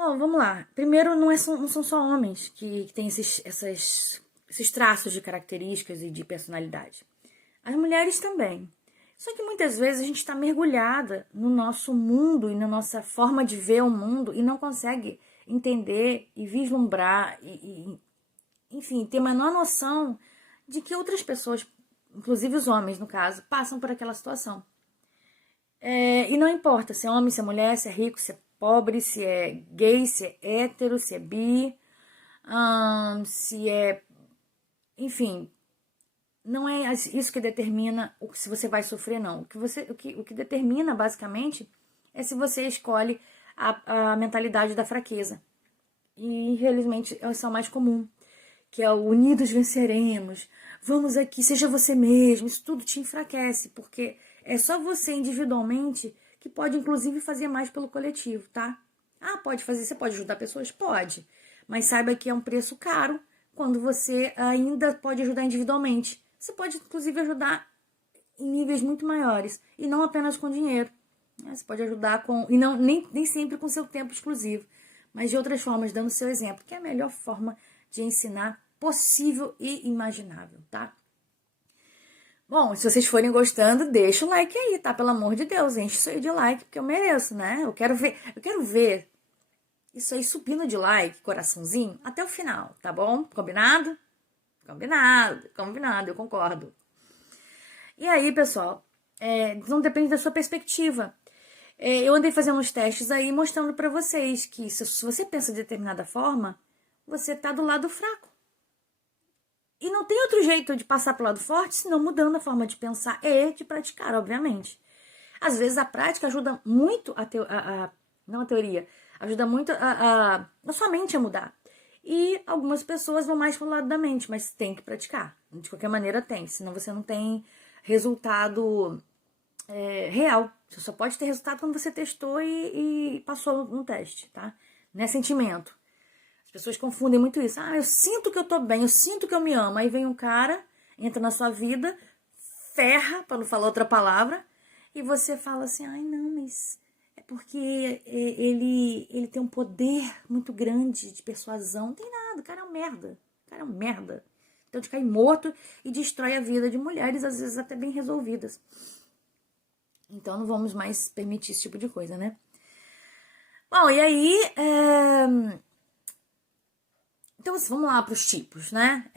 Bom, vamos lá. Primeiro, não são só homens que têm esses traços de características e de personalidade. As mulheres também. Só que muitas vezes a gente está mergulhada no nosso mundo e na nossa forma de ver o mundo e não consegue entender e vislumbrar enfim, ter a menor noção de que outras pessoas, inclusive os homens no caso, passam por aquela situação. E não importa se é homem, se é mulher, se é rico, se é pobre, se é gay, se é hétero, se é bi, se é. Enfim, não é isso que determina se você vai sofrer, não. O que determina, basicamente, é se você escolhe a mentalidade da fraqueza. E, infelizmente, essa é o mais comum, que é o unidos venceremos, vamos aqui, seja você mesmo. Isso tudo te enfraquece, porque é só você individualmente que pode, inclusive, fazer mais pelo coletivo, tá? Pode fazer, você pode ajudar pessoas? Pode. Mas saiba que é um preço caro quando você ainda pode ajudar individualmente. Você pode, inclusive, ajudar em níveis muito maiores e não apenas com dinheiro. Você pode ajudar com, e não, nem sempre com seu tempo exclusivo, mas de outras formas, dando seu exemplo, que é a melhor forma de ensinar possível e imaginável, tá? Bom, se vocês forem gostando, deixa o like aí, tá? Pelo amor de Deus, enche isso aí de like, porque eu mereço, né? Eu quero ver isso aí subindo de like, coraçãozinho, até o final, tá bom? Combinado? Combinado, eu concordo. E aí, pessoal, não depende da sua perspectiva. Eu andei fazendo uns testes aí mostrando pra vocês que se você pensa de determinada forma, você tá do lado fraco. E não tem outro jeito de passar pro lado forte, senão mudando a forma de pensar e de praticar, obviamente. Às vezes a prática ajuda muito não a teoria, ajuda muito a sua mente a mudar. E algumas pessoas vão mais pro lado da mente, mas tem que praticar. De qualquer maneira tem, senão você não tem resultado real. Você só pode ter resultado quando você testou e passou no teste, tá? Não é sentimento. As pessoas confundem muito isso. Eu sinto que eu tô bem, eu sinto que eu me amo. Aí vem um cara, entra na sua vida, ferra, para não falar outra palavra, e você fala assim, não, mas é porque ele tem um poder muito grande de persuasão. Não tem nada, o cara é um merda. O cara é um merda. Então, de cair morto e destrói a vida de mulheres, às vezes até bem resolvidas. Então, não vamos mais permitir esse tipo de coisa, né? Bom, e aí... Então, assim, vamos lá para os tipos, né?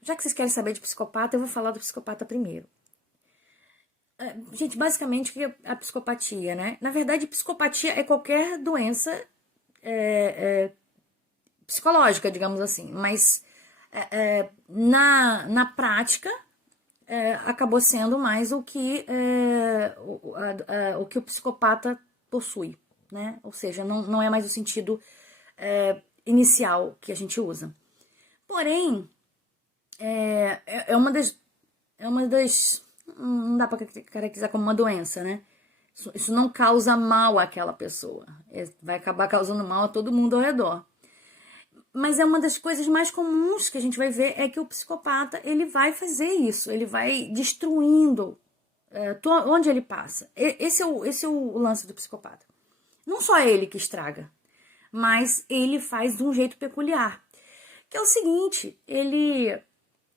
Já que vocês querem saber de psicopata, eu vou falar do psicopata primeiro. Gente, basicamente, o que é a psicopatia, né? Na verdade, psicopatia é qualquer doença psicológica, digamos assim. Mas, na prática, acabou sendo mais o que o psicopata possui, né? Ou seja, não é mais o sentido inicial que a gente usa. Porém, é uma das não dá para caracterizar como uma doença, né? Isso não causa mal àquela pessoa. Vai acabar causando mal a todo mundo ao redor. Mas é uma das coisas mais comuns que a gente vai ver é que o psicopata, ele vai fazer isso. Ele vai destruindo onde ele passa. Esse é o lance do psicopata. Não só ele que estraga, mas ele faz de um jeito peculiar. Que é o seguinte, ele...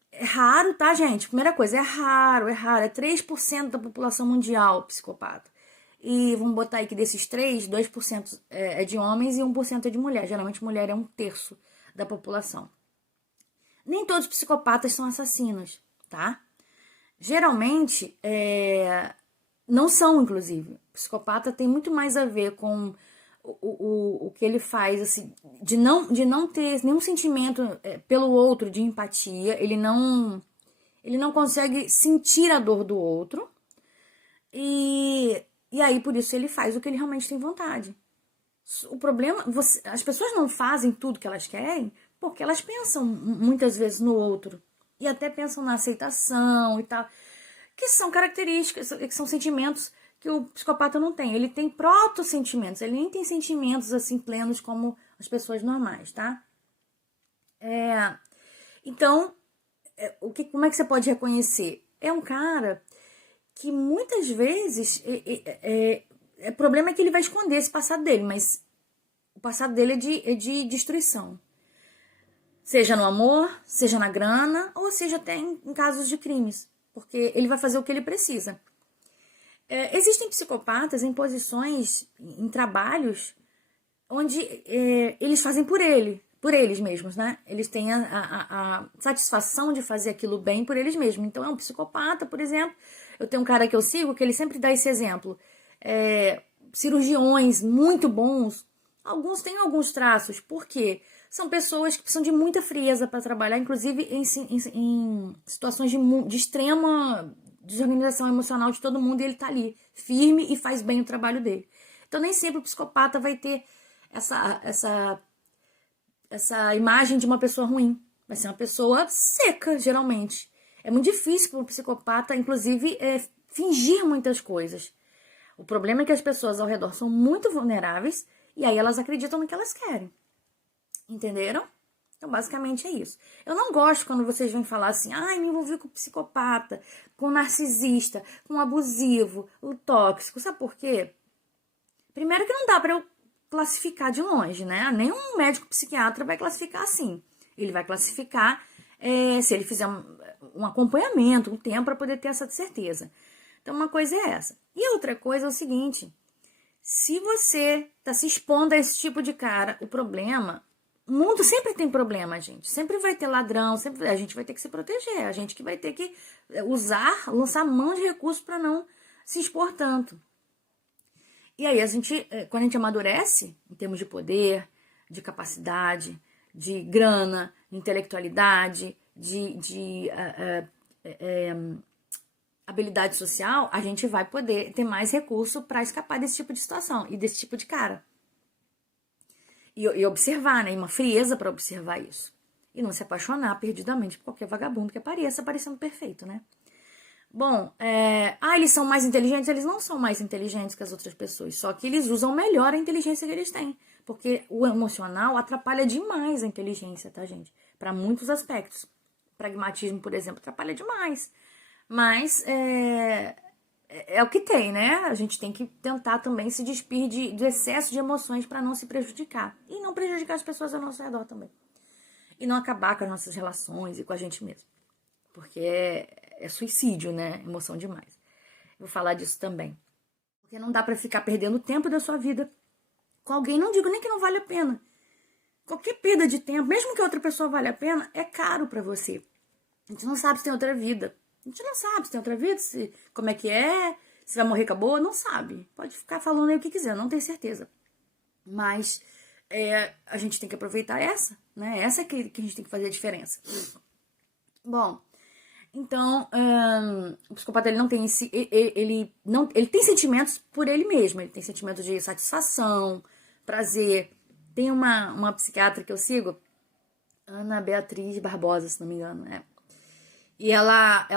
É raro, tá, gente? Primeira coisa, é raro. É 3% da população mundial psicopata. E vamos botar aí que desses 3, 2% é de homens e 1% é de mulher. Geralmente mulher é 1/3 da população. Nem todos os psicopatas são assassinos, tá? Geralmente, não são, inclusive. O psicopata tem muito mais a ver com o que ele faz, assim, de não ter nenhum sentimento pelo outro, de empatia. Ele não consegue sentir a dor do outro. E aí, por isso, ele faz o que ele realmente tem vontade. O problema, as pessoas não fazem tudo que elas querem porque elas pensam muitas vezes no outro. E até pensam na aceitação e tal. Que são características, que são sentimentos que o psicopata não tem. Ele tem proto-sentimentos. Ele nem tem sentimentos assim plenos como as pessoas normais, tá? Então, como é que você pode reconhecer? É um cara que muitas vezes... o problema é que ele vai esconder esse passado dele, mas passado dele é de destruição. Seja no amor, seja na grana, ou seja até em casos de crimes. Porque ele vai fazer o que ele precisa. Existem psicopatas em posições, em trabalhos, onde eles fazem por eles mesmos, né? Eles têm a satisfação de fazer aquilo bem por eles mesmos. Então é um psicopata, por exemplo. Eu tenho um cara que eu sigo que ele sempre dá esse exemplo. Cirurgiões muito bons, alguns têm alguns traços. Por quê? São pessoas que precisam de muita frieza para trabalhar, inclusive em situações de extrema desorganização emocional de todo mundo, e ele tá ali, firme e faz bem o trabalho dele. Então nem sempre o psicopata vai ter essa imagem de uma pessoa ruim. Vai ser uma pessoa seca, geralmente. É muito difícil para um psicopata, inclusive, fingir muitas coisas. O problema é que as pessoas ao redor são muito vulneráveis e aí elas acreditam no que elas querem. Entenderam? Então, basicamente é isso. Eu não gosto quando vocês vêm falar assim, me envolvi com psicopata, com narcisista, com abusivo, o tóxico. Sabe por quê? Primeiro que não dá pra eu classificar de longe, né? Nenhum médico psiquiatra vai classificar assim. Ele vai classificar se ele fizer um acompanhamento, um tempo para poder ter essa certeza. Então, uma coisa é essa. E outra coisa é o seguinte, se você tá se expondo a esse tipo de cara, o problema... O mundo sempre tem problema, gente. Sempre vai ter ladrão, a gente vai ter que se proteger. A gente que vai ter que lançar mão de recursos para não se expor tanto. E aí, quando a gente amadurece, em termos de poder, de capacidade, de grana, de intelectualidade, de habilidade social, a gente vai poder ter mais recurso para escapar desse tipo de situação e desse tipo de cara. E observar, né? E uma frieza para observar isso. E não se apaixonar perdidamente por qualquer vagabundo que apareça parecendo perfeito, né? Bom, eles são mais inteligentes? Eles não são mais inteligentes que as outras pessoas. Só que eles usam melhor a inteligência que eles têm. Porque o emocional atrapalha demais a inteligência, tá, gente? Para muitos aspectos. Pragmatismo, por exemplo, atrapalha demais. Mas é o que tem, né? A gente tem que tentar também se despir do excesso de emoções para não se prejudicar. E não prejudicar as pessoas ao nosso redor também. E não acabar com as nossas relações e com a gente mesmo. Porque é suicídio, né? Emoção demais. Vou falar disso também. Porque não dá para ficar perdendo tempo da sua vida com alguém. Não digo nem que não vale a pena. Qualquer perda de tempo, mesmo que outra pessoa vale a pena, é caro para você. A gente não sabe se tem outra vida. A gente não sabe se tem outra vida, como é que é, se vai morrer, acabou, não sabe. Pode ficar falando aí o que quiser, não tenho certeza. Mas a gente tem que aproveitar essa, né? Essa que a gente tem que fazer a diferença. Bom, então, o psicopata ele não tem ele tem sentimentos por ele mesmo, ele tem sentimentos de satisfação, prazer. Tem uma psiquiatra que eu sigo, Ana Beatriz Barbosa, se não me engano, E ela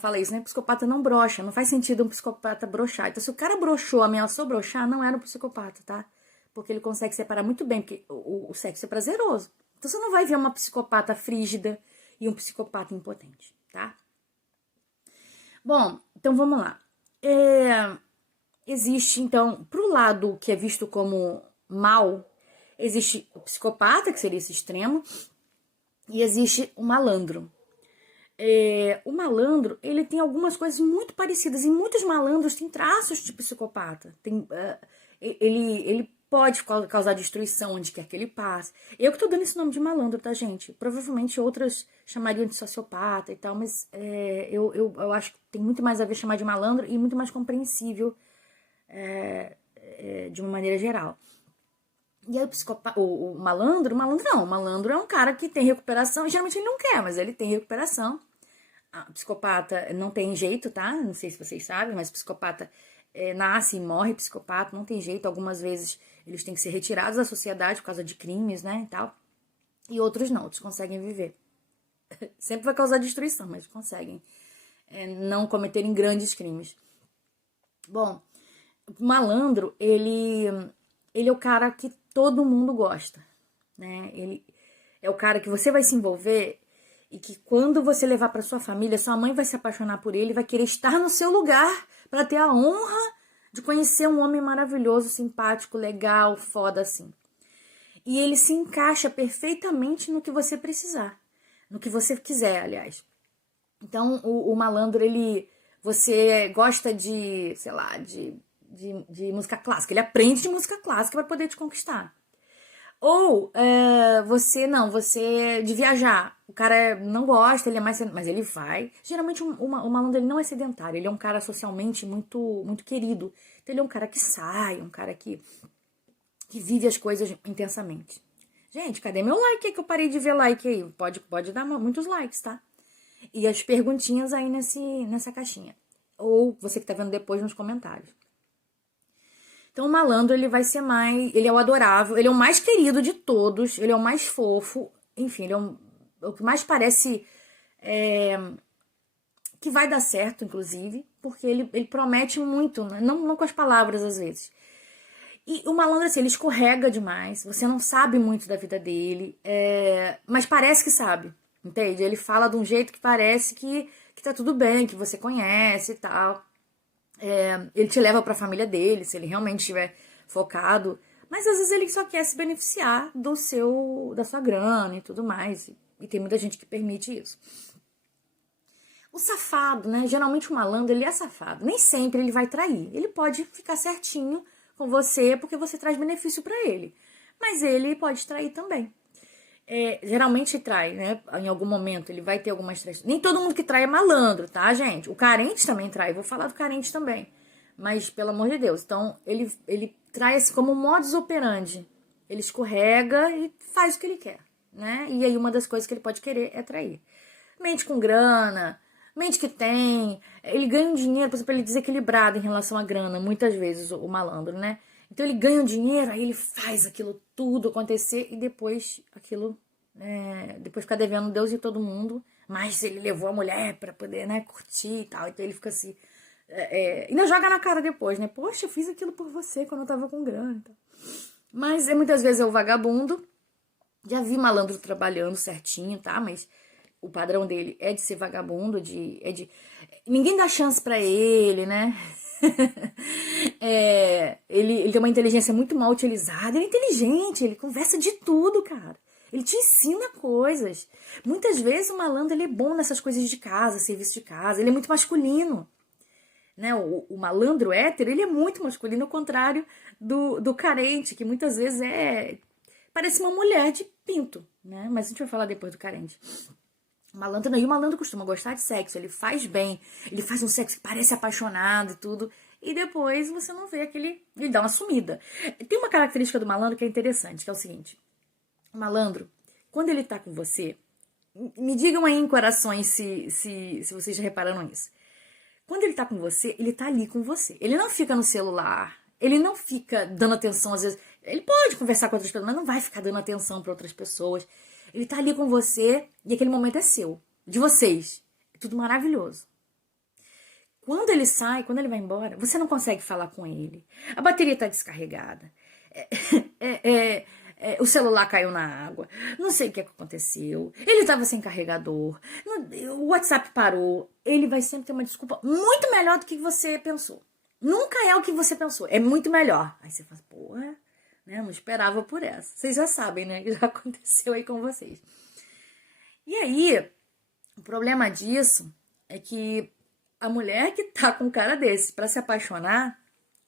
fala isso, né? Psicopata não brocha. Não faz sentido um psicopata broxar. Então, se o cara broxou, ameaçou broxar, não era um psicopata, tá? Porque ele consegue separar muito bem, porque o sexo é prazeroso. Então, você não vai ver uma psicopata frígida e um psicopata impotente, tá? Bom, então vamos lá. Existe, então, pro lado que é visto como mal, existe o psicopata, que seria esse extremo, e existe o malandro. O malandro, ele tem algumas coisas muito parecidas, e muitos malandros têm traços de psicopata. Ele pode causar destruição onde quer que ele passe. Eu que tô dando esse nome de malandro, tá, gente? Provavelmente outras chamariam de sociopata e tal, mas eu acho que tem muito mais a ver chamar de malandro e muito mais compreensível de uma maneira geral. E aí o malandro não. O malandro é um cara que tem recuperação. Geralmente ele não quer, mas ele tem recuperação. O psicopata não tem jeito, tá? Não sei se vocês sabem, mas o psicopata nasce e morre psicopata. Não tem jeito. Algumas vezes eles têm que ser retirados da sociedade por causa de crimes, né? E tal. E outros não, outros conseguem viver. Sempre vai causar destruição, mas conseguem não cometerem grandes crimes. Bom, o malandro, ele é o cara que todo mundo gosta, né? Ele é o cara que você vai se envolver e que quando você levar para sua família, sua mãe vai se apaixonar por ele, vai querer estar no seu lugar para ter a honra de conhecer um homem maravilhoso, simpático, legal, foda assim. E ele se encaixa perfeitamente no que você precisar. No que você quiser, aliás. Então, o malandro, você gosta de, sei lá, de música clássica. Ele aprende de música clássica para poder te conquistar. Ou você é de viajar. O cara não gosta, ele é mais, mas ele vai. Geralmente o malandro ele não é sedentário, ele é um cara socialmente muito, muito querido. Então ele é um cara que sai, um cara que vive as coisas intensamente. Gente, cadê meu like aí que eu parei de ver like aí? Pode dar muitos likes, tá? E as perguntinhas aí nessa caixinha. Ou você que tá vendo depois nos comentários. Então o malandro, ele vai ser mais... Ele é o adorável, ele é o mais querido de todos, ele é o mais fofo. Enfim, ele é o que mais parece que vai dar certo, inclusive. Porque ele promete muito, né? Não com as palavras, às vezes. E o malandro, assim, ele escorrega demais. Você não sabe muito da vida dele, mas parece que sabe, entende? Ele fala de um jeito que parece que tá tudo bem, que você conhece e tal. Ele te leva pra família dele, se ele realmente estiver focado. Mas às vezes ele só quer se beneficiar da sua grana e tudo mais. E tem muita gente que permite isso. O safado, né? Geralmente o malandro, ele é safado. Nem sempre ele vai trair. Ele pode ficar certinho com você porque você traz benefício pra ele. Mas ele pode trair também. Geralmente trai, né? Em algum momento ele vai ter algumas traições. Nem todo mundo que trai é malandro, tá, gente? O carente também trai. Vou falar do carente também. Mas, pelo amor de Deus. Então, ele trai assim como modus operandi. Ele escorrega e faz o que ele quer, né? E aí uma das coisas que ele pode querer é trair. Mente com grana, mente que tem. Ele ganha um dinheiro, por exemplo, ele é desequilibrado em relação à grana, muitas vezes, o malandro, né? Então ele ganha o dinheiro, aí ele faz aquilo tudo acontecer e depois aquilo, depois fica devendo Deus e todo mundo, mas ele levou a mulher pra poder, né, curtir e tal, então ele fica assim, ainda joga na cara depois, né, poxa, eu fiz aquilo por você quando eu tava com grana, então. Mas muitas vezes é o vagabundo, já vi malandro trabalhando certinho, tá, mas o padrão dele é de ser vagabundo, ninguém dá chance pra ele, né? Ele tem uma inteligência muito mal utilizada. Ele é inteligente, ele conversa de tudo, cara. Ele te ensina coisas. Muitas vezes o malandro ele é bom nessas coisas de casa, serviço de casa. Ele é muito masculino, né? O malandro hétero, ele é muito masculino, ao contrário do carente, que muitas vezes parece uma mulher de pinto, né? Mas a gente vai falar depois do carente. O malandro não. E o malandro costuma gostar de sexo. Ele faz bem. Ele faz um sexo que parece apaixonado e tudo. E depois você não vê ele dá uma sumida. Tem uma característica do malandro que é interessante, que é o seguinte. O malandro, quando ele tá com você... Me digam aí em corações se vocês já repararam isso. Quando ele tá com você, ele tá ali com você. Ele não fica no celular. Ele não fica dando atenção, às vezes... Ele pode conversar com outras pessoas, mas não vai ficar dando atenção para outras pessoas. Ele tá ali com você e aquele momento é seu. De vocês. É tudo maravilhoso. Quando ele sai, quando ele vai embora, você não consegue falar com ele. A bateria tá descarregada. O celular caiu na água. Não sei o que aconteceu. Ele tava sem carregador. O WhatsApp parou. Ele vai sempre ter uma desculpa muito melhor do que você pensou. Nunca é o que você pensou. É muito melhor. Aí você fala, porra, né? Não esperava por essa. Vocês já sabem, né? Que já aconteceu aí com vocês. E aí, o problema disso é que a mulher que tá com um cara desse pra se apaixonar,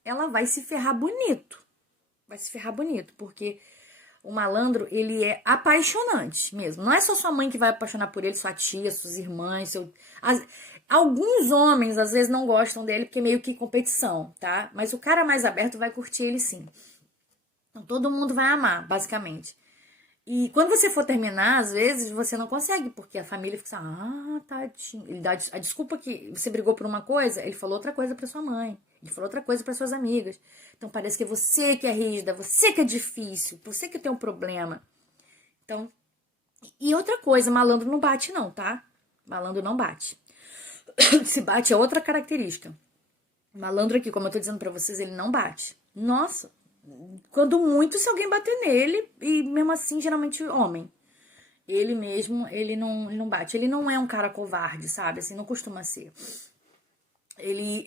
ela vai se ferrar bonito. Vai se ferrar bonito, porque o malandro, ele é apaixonante mesmo. Não é só sua mãe que vai apaixonar por ele, sua tia, suas irmãs, alguns homens, às vezes, não gostam dele porque é meio que competição, tá? Mas o cara mais aberto vai curtir ele sim. Então, todo mundo vai amar, basicamente. E quando você for terminar, às vezes, você não consegue, porque a família fica assim, tadinho. Ele dá a desculpa que você brigou por uma coisa, ele falou outra coisa pra sua mãe. Ele falou outra coisa para suas amigas. Então, parece que é você que é rígida, você que é difícil, você que tem um problema. Então, e outra coisa, malandro não bate não, tá? Malandro não bate. Se bate é outra característica. Malandro aqui, como eu tô dizendo pra vocês, ele não bate. Nossa, quando muito, se alguém bater nele, e mesmo assim, geralmente homem. Ele mesmo, ele não bate. Ele não é um cara covarde, sabe? Assim, não costuma ser. Ele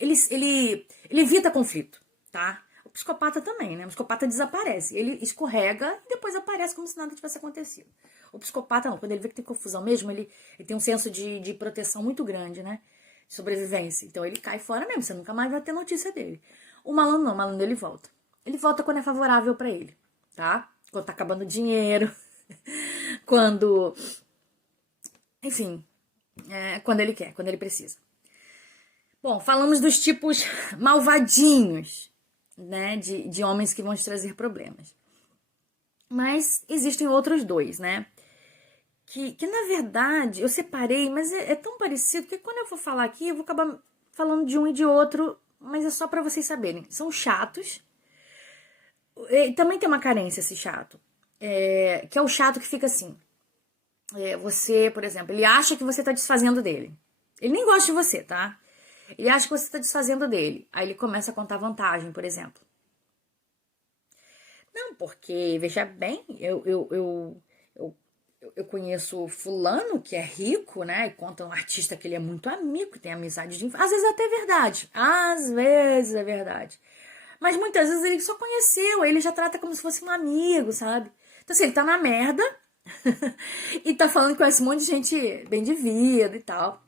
evita conflito. tá? O psicopata também, né? O psicopata desaparece. Ele escorrega e depois aparece como se nada tivesse acontecido. O psicopata não, quando ele vê que tem confusão mesmo, ele tem um senso de proteção muito grande, né? De sobrevivência. Então ele cai fora mesmo, você nunca mais vai ter notícia dele. O malandro não, o malandro ele volta. Ele volta quando é favorável pra ele, tá? Quando tá acabando o dinheiro, quando... Enfim, quando ele quer, quando ele precisa. Bom, falamos dos tipos malvadinhos, né, de homens que vão te trazer problemas. Mas existem outros dois, né? Que na verdade eu separei, mas é tão parecido que quando eu for falar aqui, eu vou acabar falando de um e de outro, mas é só pra vocês saberem. São chatos. E também tem uma carência esse chato. Que é o chato que fica assim. Você, por exemplo, ele acha que você tá desfazendo dele. Ele nem gosta de você, tá? Ele acha que você tá desfazendo dele. Aí ele começa a contar vantagem, por exemplo. Não, porque, veja bem, eu conheço fulano que é rico, né? E conta um artista que ele é muito amigo, que tem amizade de infância. Às vezes até é verdade. Às vezes é verdade. Mas muitas vezes ele só conheceu, aí ele já trata como se fosse um amigo, sabe? Então assim, ele tá na merda e tá falando que conhece um monte de gente bem de vida e tal.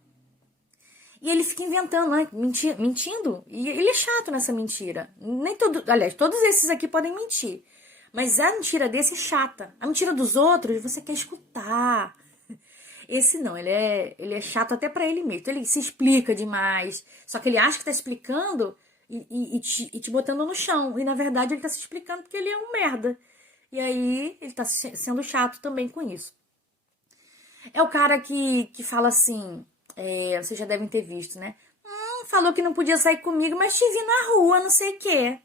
E ele fica inventando, né? Mentindo. E ele é chato nessa mentira. Nem todo, aliás, todos esses aqui podem mentir. Mas a mentira desse é chata. A mentira dos outros você quer escutar. Esse não, ele é chato até pra ele mesmo. Ele se explica demais. Só que ele acha que tá explicando e te botando no chão. E na verdade ele tá se explicando porque ele é um merda. E aí ele tá sendo chato também com isso. É o cara que fala assim, vocês já devem ter visto, né? Falou que não podia sair comigo, mas te vi na rua, não sei o quê.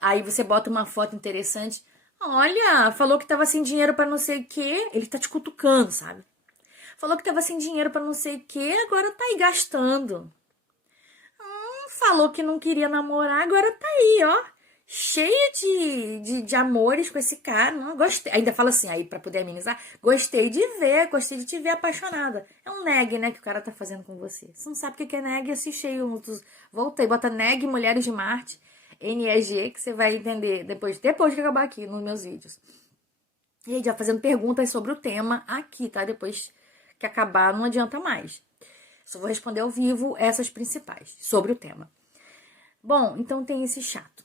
Aí você bota uma foto interessante. Olha, falou que tava sem dinheiro pra não sei o quê. Ele tá te cutucando, sabe? Falou que tava sem dinheiro pra não sei o quê, agora tá aí gastando. Falou que não queria namorar, agora tá aí, ó. Cheio de amores com esse cara. Não, gostei. Ainda fala assim, aí pra poder amenizar. Gostei de ver, gostei de te ver apaixonada. É um neg, né, que o cara tá fazendo com você. Você não sabe o que é neg, assiste aí. Volta aí, bota neg Mulheres de Marte. NEG, que você vai entender depois que acabar aqui nos meus vídeos. E aí, já fazendo perguntas sobre o tema aqui, tá? Depois que acabar, não adianta mais. Só vou responder ao vivo essas principais sobre o tema. Bom, então tem esse chato,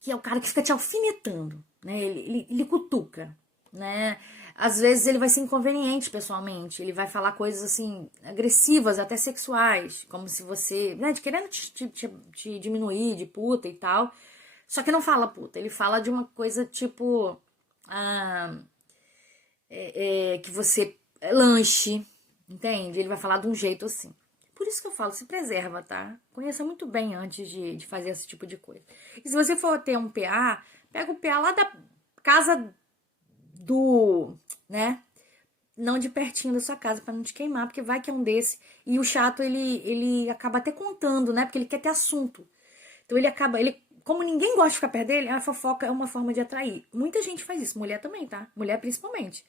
que é o cara que fica te alfinetando, né? Ele cutuca, né? Às vezes ele vai ser inconveniente pessoalmente, ele vai falar coisas assim, agressivas, até sexuais, como se você, né, de querendo te diminuir de puta e tal. Só que não fala puta, ele fala de uma coisa tipo que você lanche, entende? Ele vai falar de um jeito assim. Por isso que eu falo, se preserva, tá? Conheça muito bem antes de fazer esse tipo de coisa. E se você for ter um PA, pega o PA lá da casa né? Não de pertinho da sua casa, pra não te queimar, porque vai que é um desse. E o chato, ele acaba até contando, né? Porque ele quer ter assunto. Então como ninguém gosta de ficar perto dele, a fofoca é uma forma de atrair. Muita gente faz isso, mulher também, tá? Mulher principalmente.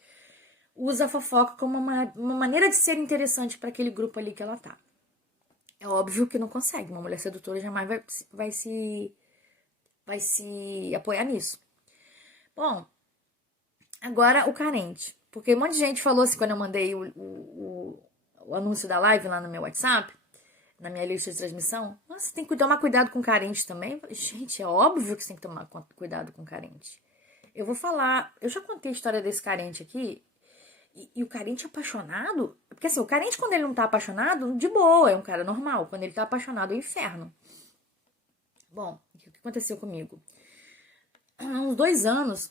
Usa a fofoca como uma maneira de ser interessante para aquele grupo ali que ela tá. É óbvio que não consegue. Uma mulher sedutora jamais vai se apoiar nisso. Bom, agora o carente. Porque um monte de gente falou assim quando eu mandei o anúncio da live lá no meu WhatsApp, na minha lista de transmissão. Nossa, você tem que tomar cuidado com carente também. Gente, é óbvio que você tem que tomar cuidado com carente. Eu vou falar, eu já contei a história desse carente aqui. E o carente apaixonado, porque assim, o carente quando ele não tá apaixonado, de boa, é um cara normal. Quando ele tá apaixonado, é um inferno. Bom, o que aconteceu comigo? Há uns 2 anos,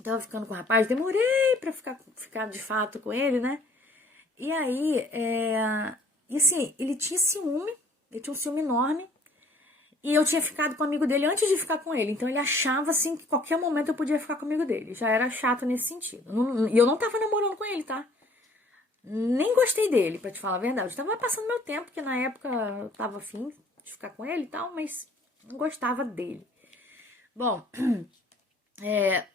eu tava ficando com o rapaz, demorei pra ficar de fato com ele, né? E aí, e assim, ele tinha ciúme, ele tinha um ciúme enorme. E eu tinha ficado com o amigo dele antes de ficar com ele. Então ele achava, assim, que qualquer momento eu podia ficar com o amigo dele. Já era chato nesse sentido. E eu não tava namorando com ele, tá? Nem gostei dele, pra te falar a verdade. Eu tava passando meu tempo, porque na época eu tava afim de ficar com ele e tal, mas não gostava dele. Bom,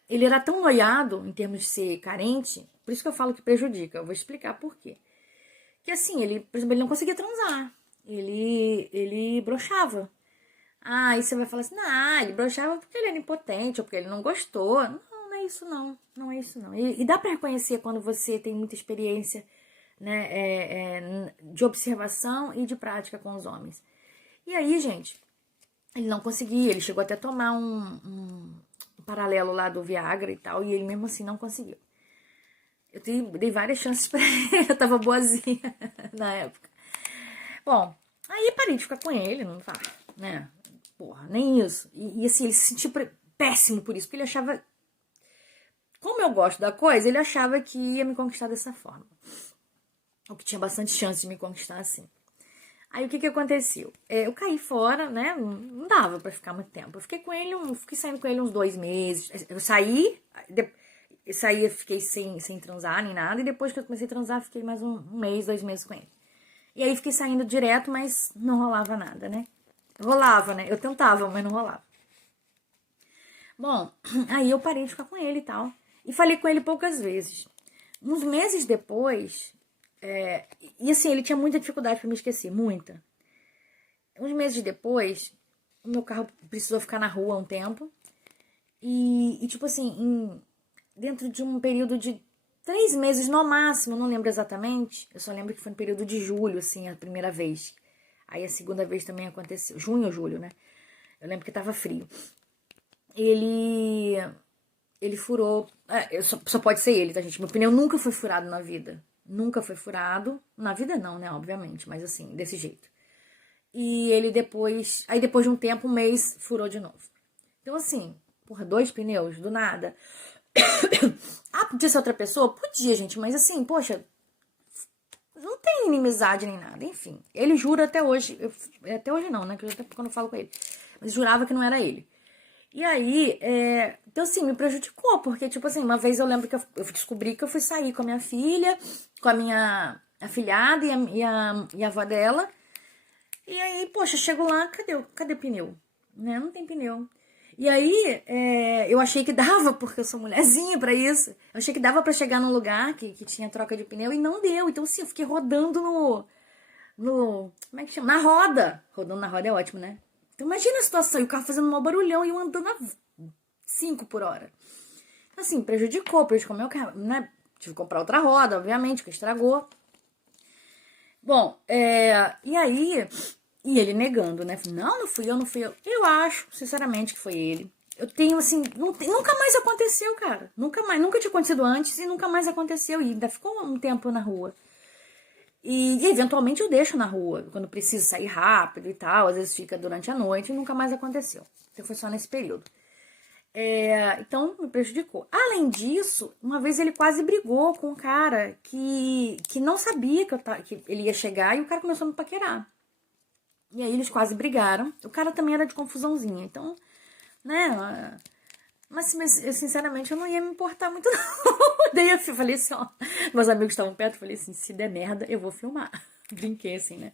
ele era tão noiado em termos de ser carente, por isso que eu falo que prejudica. Eu vou explicar por quê. Que assim, por exemplo, ele não conseguia transar. Ele broxava. Aí você vai falar assim, ele broxava porque ele era impotente, ou porque ele não gostou. Não, não é isso não, não é isso não. E dá pra reconhecer quando você tem muita experiência, né, de observação e de prática com os homens. E aí, gente, ele não conseguia, ele chegou até a tomar um paralelo lá do Viagra e tal, e ele mesmo assim não conseguiu. Eu dei várias chances pra ele, eu tava boazinha na época. Bom, aí parei de ficar com ele, não tá, né? Porra, nem isso. E assim, ele se sentiu péssimo por isso, porque ele achava. Como eu gosto da coisa, ele achava que ia me conquistar dessa forma. Ou que tinha bastante chance de me conquistar assim. Aí o que aconteceu? Eu caí fora, né? Não dava pra ficar muito tempo. Eu fiquei saindo com ele uns 2 meses. Eu saí, fiquei sem transar nem nada. E depois que eu comecei a transar, fiquei mais um mês, 2 meses com ele. E aí fiquei saindo direto, mas não rolava nada, né? Rolava, né? Eu tentava, mas não rolava. Bom, aí eu parei de ficar com ele e tal. E falei com ele poucas vezes. Uns meses depois, e assim, ele tinha muita dificuldade pra me esquecer, muita. Uns meses depois, o meu carro precisou ficar na rua um tempo. E tipo assim, dentro de um período de 3 meses no máximo, eu não lembro exatamente. Eu só lembro que foi no período de julho, assim, a primeira vez. Aí a segunda vez também aconteceu. Junho ou julho, né? Eu lembro que tava frio. Ele furou. Só pode ser ele, tá, gente? Meu pneu nunca foi furado na vida. Nunca foi furado. Na vida não, né? Obviamente. Mas assim, desse jeito. E ele depois. Aí depois de um tempo, um mês, furou de novo. Então, assim, porra, 2 pneus, do nada. Podia ser outra pessoa? Podia, gente. Mas assim, poxa. Não tem inimizade nem nada. Enfim. Ele jura até hoje. Até hoje não, né? Que até quando eu falo com ele. Mas jurava que não era ele. E aí, então assim, me prejudicou, porque, tipo assim, uma vez eu lembro que eu descobri que eu fui sair com a minha filha, com a minha afilhada e a avó dela. E aí, poxa, chego lá, cadê o pneu? Né? Não tem pneu. E aí, eu achei que dava, porque eu sou mulherzinha pra isso. Eu achei que dava pra chegar num lugar que tinha troca de pneu e não deu. Então, assim, eu fiquei rodando como é que chama? Na roda. Rodando na roda é ótimo, né? Então imagina a situação, e o carro fazendo um mau barulhão e eu andando a 5 por hora. Então, assim, prejudicou meu carro, né? Tive que comprar outra roda, obviamente, que estragou. Bom, e aí, e ele negando, né? Não, não fui eu, não fui eu. Eu acho, sinceramente, que foi ele. Eu tenho, assim, nunca mais aconteceu, cara. Nunca mais, nunca tinha acontecido antes e nunca mais aconteceu. E ainda ficou um tempo na rua. E eventualmente eu deixo na rua, quando preciso sair rápido e tal. Às vezes fica durante a noite e nunca mais aconteceu. Então foi só nesse período. Então me prejudicou. Além disso, uma vez ele quase brigou com um cara que não sabia que ele ia chegar e o cara começou a me paquerar. E aí eles quase brigaram. O cara também era de confusãozinha, então, né? Mas eu, sinceramente, eu não ia me importar muito, não. Daí eu falei assim, ó. Meus amigos estavam perto, eu falei assim, se der merda, eu vou filmar. Brinquei assim, né?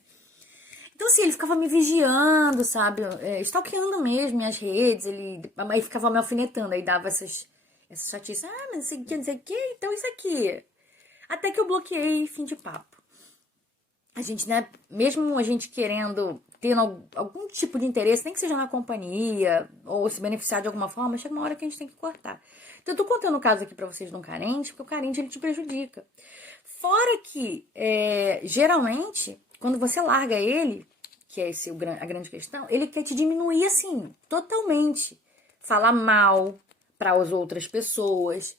Então, assim, ele ficava me vigiando, sabe? Stalkeando mesmo minhas redes. Aí ficava me alfinetando, aí dava essas chatices. Mas não sei o que, não sei o que, então isso aqui. Até que eu bloqueei, fim de papo. A gente, né, mesmo a gente querendo ter algum tipo de interesse, nem que seja na companhia, ou se beneficiar de alguma forma, chega uma hora que a gente tem que cortar. Então, eu tô contando o caso aqui pra vocês de um carente, porque o carente, ele te prejudica. Fora que, geralmente, quando você larga ele, que é a grande questão, ele quer te diminuir, assim, totalmente. Falar mal para as outras pessoas,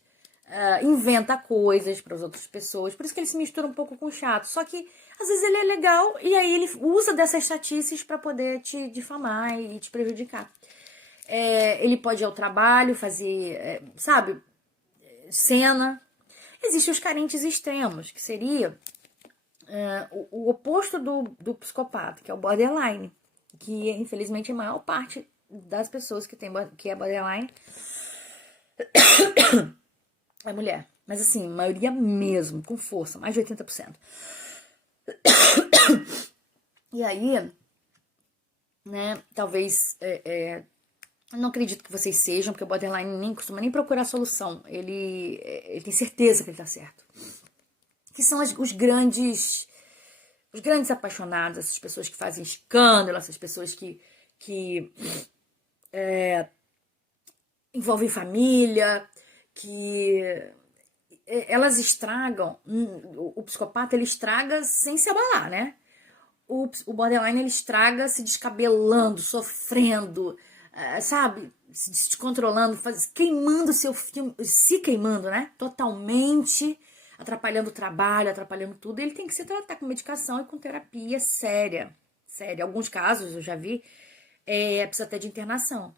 inventa coisas para as outras pessoas. Por isso que ele se mistura um pouco com o chato. Só que às vezes ele é legal e aí ele usa dessas chatices para poder te difamar e te prejudicar. Ele pode ir ao trabalho, fazer, sabe, cena. Existem os carentes extremos, que seria o oposto do psicopata, que é o borderline. Que infelizmente a maior parte das pessoas que é borderline é mulher. Mas assim, maioria mesmo, com força, mais de 80%. E aí, né, talvez, não acredito que vocês sejam, porque o borderline nem costuma nem procurar solução. Ele tem certeza que ele tá certo. Que são os grandes apaixonados, essas pessoas que fazem escândalo, essas pessoas que que envolvem família, que elas estragam, o psicopata ele estraga sem se abalar, né? O borderline ele estraga se descabelando, sofrendo, sabe? Se descontrolando, queimando seu filme, se queimando, né? Totalmente, atrapalhando o trabalho, atrapalhando tudo. Ele tem que se tratar com medicação e com terapia séria. Séria. Alguns casos eu já vi, precisa até de internação,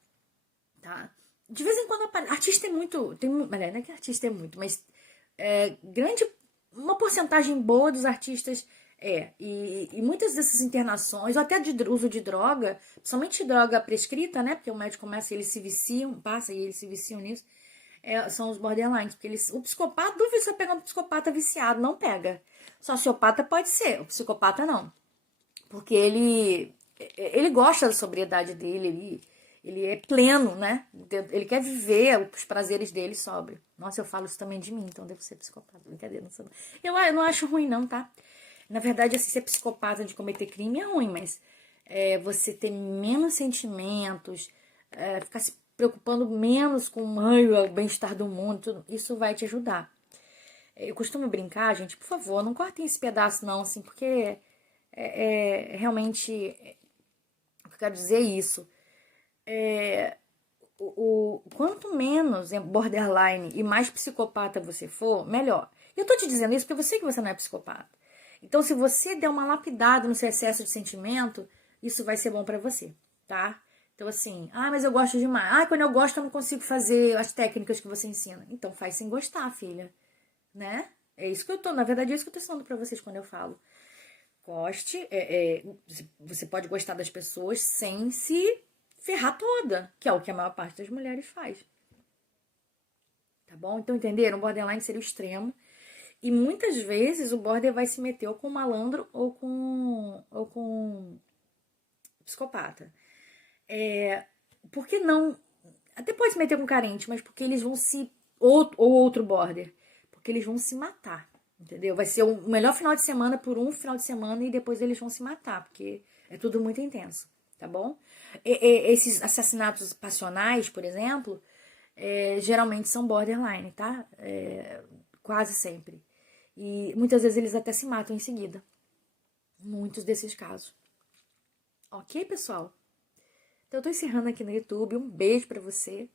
tá? De vez em quando, artista é muito. Não é que artista é muito, mas grande. Uma porcentagem boa dos artistas e muitas dessas internações, ou até de uso de droga, principalmente droga prescrita, né? Porque o médico começa e eles se viciam, passa e eles se viciam nisso, são os borderlines. Porque o psicopata, dúvida se você pegar um psicopata viciado, não pega. Sociopata pode ser, o psicopata não. Porque ele gosta da sobriedade dele, ele é pleno, né? Ele quer viver os prazeres dele sóbrio. Nossa, eu falo isso também de mim, então devo ser psicopata. Brincadeira, não sou. Eu não acho ruim, não, tá? Na verdade, assim, ser psicopata de cometer crime é ruim, mas você ter menos sentimentos, ficar se preocupando menos com o bem-estar do mundo, tudo, isso vai te ajudar. Eu costumo brincar, gente, por favor, não cortem esse pedaço, não, assim, porque realmente o que eu quero dizer é isso. Quanto menos borderline e mais psicopata você for, melhor. Eu tô te dizendo isso porque eu sei que você não é psicopata. Então, se você der uma lapidada no seu excesso de sentimento, isso vai ser bom pra você, tá? Então, assim, mas eu gosto demais. Quando eu gosto, eu não consigo fazer as técnicas que você ensina. Então, faz sem gostar, filha, né? É isso que eu tô, na verdade, é isso que eu tô ensinando pra vocês quando eu falo. Goste, você pode gostar das pessoas sem se ferrar toda, que é o que a maior parte das mulheres faz. Tá bom? Então, entenderam? O borderline seria o extremo. E muitas vezes o border vai se meter ou com malandro ou com psicopata. Por que não? Até pode se meter com carente, mas porque eles vão se. Ou outro border. Porque eles vão se matar. Entendeu? Vai ser o melhor final de semana por um final de semana e depois eles vão se matar, porque é tudo muito intenso, tá bom? Esses assassinatos passionais, por exemplo, geralmente são borderline, tá? Quase sempre. E muitas vezes eles até se matam em seguida. Muitos desses casos. Ok, pessoal? Então eu tô encerrando aqui no YouTube. Um beijo pra você.